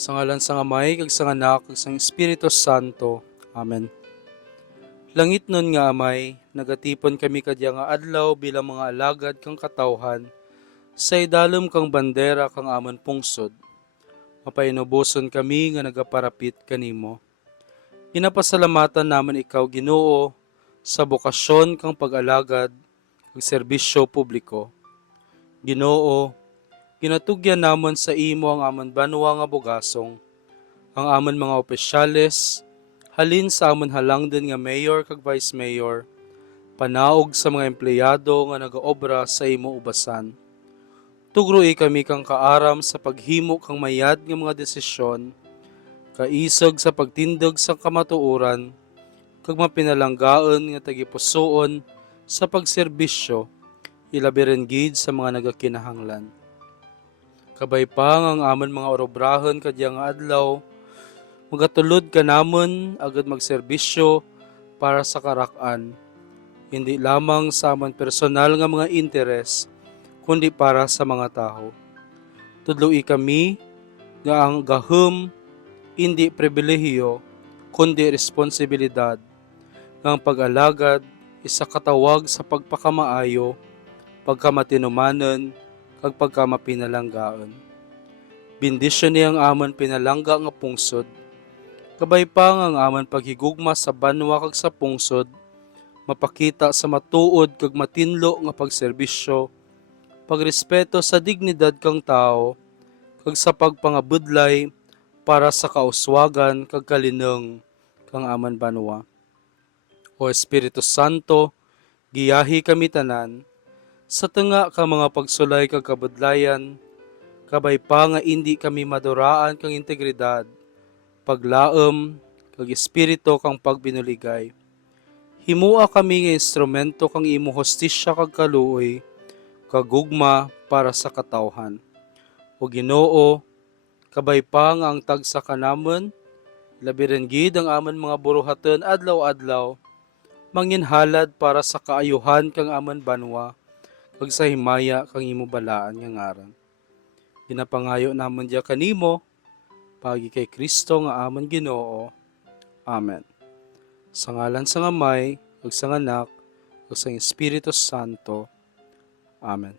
Sa ngalan sa Amay, kag sa Anak, kag sa Espiritu Santo. Amen. Langit nun nga Amay, nagatipon kami kadya nga adlaw bilang mga alagad kang katawhan, sa idalom kang bandera kang amon pungsod. Mapainuboson kami nga nagaparapit kanimo. Pinapasalamatan naman ikaw Ginoo sa bokasyon kang pag-alagad kag serbisyo publiko. Ginoo, ginatugyan namon sa imo ang amon banwa nga bugasong, ang amon mga opisyales, halin sa amon halangden nga mayor kag vice mayor, panaog sa mga empleyado nga nagaobra sa imo ubasan. Tugroi kami kang kaaram sa paghimo kang mayad nga mga desisyon, kaisog sa pagtindog sa kamatuoran, kag mapinalanggaon nga tagipusoon sa pagserbisyo, ilabi gid sa mga nagakinahanglan. Kabay pa ang amon mga orobrahan kadya nga adlaw, magatulod ka namon agad magserbisyo para sa karak-an, hindi lamang sa amon personal nga mga interes, kundi para sa mga tao. Tudloi kami nga ang gahom hindi pribilehiyo, kundi responsibilidad, nga ang pag-alagad isa katawag sa pagpakamaayo, pagkamatinumanon, kag pagkamapinalanggaon. Bendisyon niya ang amon pinalangga nga pungsod, kabay pa ang amon paghigugma sa banwa kag sa pungsod, mapakita sa matuod kag matinlo nga pagserbisyo, pagrespeto sa dignidad kang tao, kag sa pagpangabudlay para sa kauswagan kag kalineng kang amon banwa. O Espiritu Santo, giyahi kami tanan, sa tenga ka mga pagsulay kag kabudlayan, kabay pa nga hindi kami maduraan kang integridad, paglaom, kag espiritu kang pagbinuligay. Himua kami nga instrumento kang imo hostisya kag kaluoy, kagugma para sa katawhan. O Ginoo, kabay pa nga ang tagsa kanamon, labiren gid ang amon mga buruhaton adlaw-adlaw, manginhalad para sa kaayuhan kang amon banwa, kag sa himaya kang imo balaan nga ngaran. Ginapangayo namon diya kanimo, pagi kay Kristo nga amon Ginoo. Amen. Sa ngalan sa Amay, ug sa Anak, ug sa Espiritu Santo. Amen.